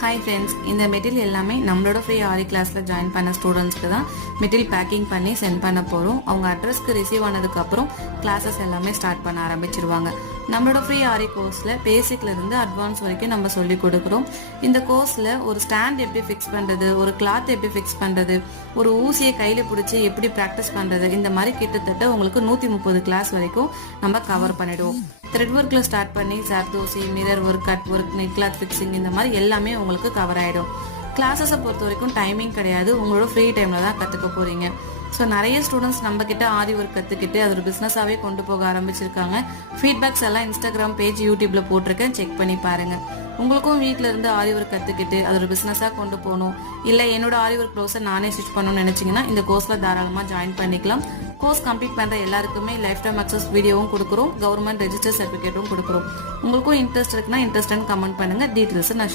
Hi friends, இந்த material எல்லாமே நம்மளோட ஃப்ரீ ஆரி கிளாஸில் ஜாயின் பண்ண ஸ்டூடெண்ட்ஸ்க்கு தான் மெட்டீரியல் பேக்கிங் பண்ணி சென்ட் பண்ண போகிறோம். அவங்க அட்ரஸ்க்கு ரிசீவ் ஆனதுக்கப்புறம் கிளாஸஸ் எல்லாமே ஸ்டார்ட் பண்ண ஆரம்பிச்சிருவாங்க. நம்மளோட ஃப்ரீ ஆரி கோர்ஸில் பேசிக்லேருந்து அட்வான்ஸ் வரைக்கும் நம்ம சொல்லி கொடுக்குறோம். இந்த கோர்ஸில் ஒரு ஸ்டாண்ட் எப்படி ஃபிக்ஸ் பண்ணுறது, ஒரு கிளாத் எப்படி ஃபிக்ஸ் பண்ணுறது, ஒரு ஊசியை கையில் பிடிச்சி எப்படி ப்ராக்டிஸ் பண்ணுறது, இந்த மாதிரி கிட்டத்தட்ட உங்களுக்கு 130 கிளாஸ் வரைக்கும் நம்ம கவர் பண்ணிடுவோம். த்ரெட் ஒர்க்கில் ஸ்டார்ட் பண்ணி zardozi, mirror work, cut work, net cloth fixing, இந்த மாதிரி எல்லாமே உங்களுக்கு கவர் ஆகிடும். கிளாஸஸை பொறுத்த வரைக்கும் டைமிங் கிடையாது, உங்களோட ஃப்ரீ டைமில் தான் கற்றுக்க போகிறீங்க. ஸோ நிறைய ஸ்டூடெண்ட்ஸ் நம்ம கிட்ட ஆரி ஒர்க் கற்றுக்கிட்டு அது ஒரு பிஸ்னஸாகவே கொண்டு போக ஆரம்பிச்சிருக்காங்க. ஃபீட்பேக்ஸ் எல்லாம் இன்ஸ்டாகிராம் பேஜ், யூடியூப்ல போட்டிருக்கேன், செக் பண்ணி பாருங்கள். உங்களுக்கும் வீட்டில் இருந்து ஆரி ஒர்க் கற்றுக்கிட்டு அது ஒரு பிஸ்னஸாக கொண்டு போகணும், இல்லை என்னோட ஆரி ஒர்க் ப்ளவுஸை நானே ஸ்டிச் பண்ணணும்னு நினச்சிங்கன்னா இந்த கோர்ஸில் தாராளமாக ஜாயின் பண்ணிக்கலாம். கோர்ஸ் கம்ப்ளீட் பண்ணுற எல்லாருக்குமே லைஃப் டைம் அக்சஸ் வீடியோவும் கொடுக்குறோம், கவர்மெண்ட் ரெஜிஸ்டர் சர்டிஃபிகேட்டும் கொடுக்குறோம். உங்களுக்கும் இன்ட்ரெஸ்ட் இருக்குன்னா இன்ட்ரெஸ்ட்னு கமெண்ட் பண்ணுங்கள், டீட்டெயில்ஸ் நான்